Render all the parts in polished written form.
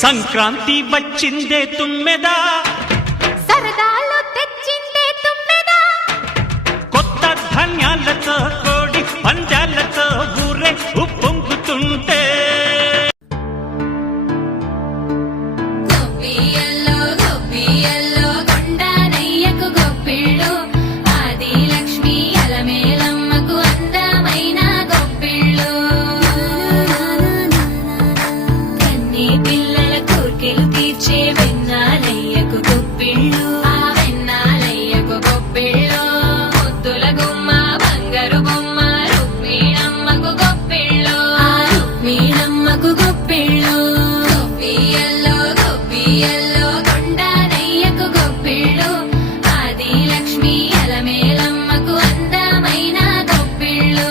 సంక్రాంతి వచ్చిందే తుమ్మెదా, సరదాలు తెచ్చిందే తుమ్మెదా, కొత్త ధాన్యాలతో కోడి పంజాలతో ఊరే ఉప్పొంగుతుంటే గొప్పియల్లో గొప్పియల్లో కొండనయ్యకు గొప్పిళ్ళు, ఆది లక్ష్మి అలమేలమ్మకు అందమైన గొప్పిళ్ళు, కన్నీ పిల్లల కోర్కెలు తీర్చే వెన్నాలయ్యకు గొప్పిళ్ళు, ఆ వెన్నాలయ్యకు గొప్పిళ్ళు, ముద్దుల గుమ్మ బంగారు బొమ్మ రుక్మిణమ్మకు గొప్పిళ్ళు, ఆ రుక్మిణమ్మకు గొప్పిళ్ళు, గొప్పియల్లో గొప్పియల్లో కొండనయ్యకు గొప్పిళ్ళు, ఆది లక్ష్మి అలమేలమ్మకు అందమైన గొప్పిళ్ళు.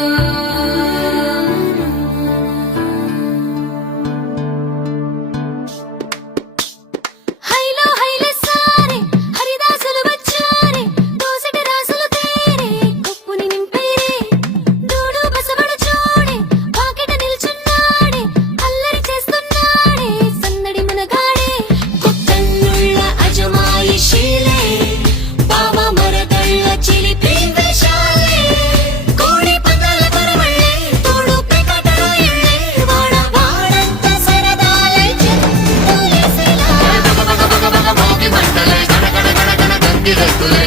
హైలో హైల సారే హరిదాసులు వచ్చారే, దోసటి రాసులు తేరే కొప్పుని నింపేరే, దూడు బసవడు చూడే పాకెట నిల్చున్నాడే, అల్లరి చేస్తున్నాడే సందడి మనగాడే, కొత్తన్నుళ్ళ అజమాయిషీలే బావ మరదళ్ళ చిలిపి వేషాలే, కోడి పందాల పరమళ్ళే తోడు పేకాటరాయళ్ళే, వాడ వాడంత సరదాలై చెందులేసేలా మోగి మంటలే గణ గణ గణ గణ గంగిరెద్దులే